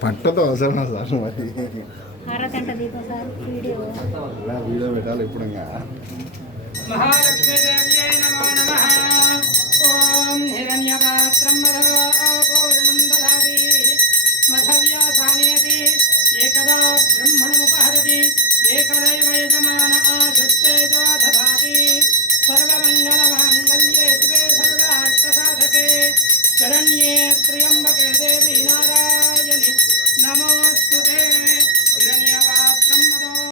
పట్టతో అవసరం సార్ మరి వీడియో పెట్టాలి ఇప్పుడు మహాలక్ష్మీదేవ్యై నమో నమః. ఓం హిరణ్యపాత్రం పూర్ణం దదాతి మధవ్యాసానేతి ఏకదా బ్రహ్మణముపహరతి ఏకదైవ యజమాన ఆయుస్తేజోధ